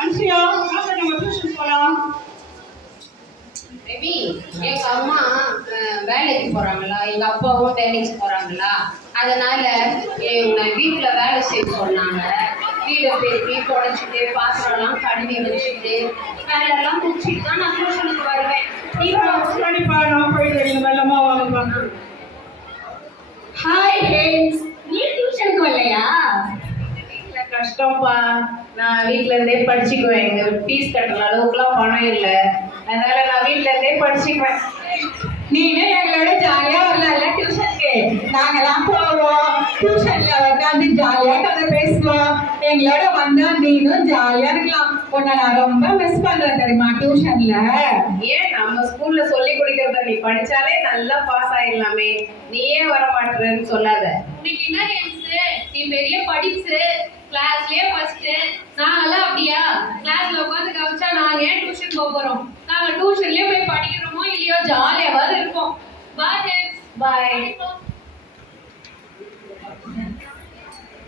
அன்சியா வாங்க நம்ம டியூஷன் போலாம் எங்க அம்மா வேலைக்கு போறாங்களா? எங்க அப்பாவும் வேலைக்கு போறாங்களா? அதனால எங்க வீட்டுல வேலை செய்ய சொன்னாங்க. வீடை பெருக்கி தொடச்சிட்டு பாத்திரம்லாம் கழுவி வச்சுட்டு வேலையெல்லாம் முடிச்சுட்டு தான் நான் டியூஷனுக்கு வருவேன். கண்டிப்பா நான் போயிட்டு நீங்க மெல்லமா வாங்கப்பா ஹாய் ஃப்ரெண்ட்ஸ் நீ டியூஷனுக்கு வரலையா வீட்ல கஷ்டம்ப்பா. நான் வீட்ல இருந்தே படிச்சுக்குவேன். எங்க ஃபீஸ் கட்டுற அளவுக்குலாம் பணம் இல்லை. அதனால நான் வீட்ல இருந்தே படிச்சுக்குவேன். நீனே எங்களோட ஜாலியா வரலாம்ல டியூஷனுக்கு நாங்கெல்லாம் போவோம் டியூஷன்ல உட்காந்து ஜாலியா கதை பேசுவோம் எங்களோட வந்தா நீனும் ஜாலியா இருக்கலாம். உன்னை நான் ரொம்ப மிஸ் பண்றேன் தெரியுமா டியூஷன்ல ஏன்? நம்ம ஸ்கூல்ல சொல்லி கொடுக்கறத நீ படிச்சாலே நல்லா பாஸ் ஆயிடலாமே. நீ ஏன் வர மாட்டேன்னு சொல்லாத. உனக்கு என்ன நீ பெரிய படிப்ஸ் டியூஷன் போக போறோம். நாங்க டியூஷன்லயே போய் படிக்கிறோமோ இல்லையோ ஜாலியாவது இருப்போம். பாய் ஃப்ரெண்ட்ஸ் பாய்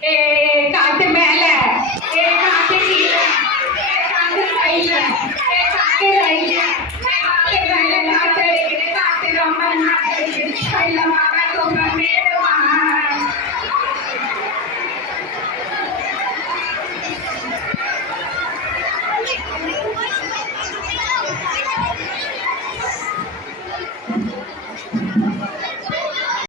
ஏ காத்து மேல. ஏ காத்து கீழே. ஏ காத்து சைடுல ஏ காத்து ரைட்ல காத்து ரொம்ப நல்லா அடிக்குது சைடுல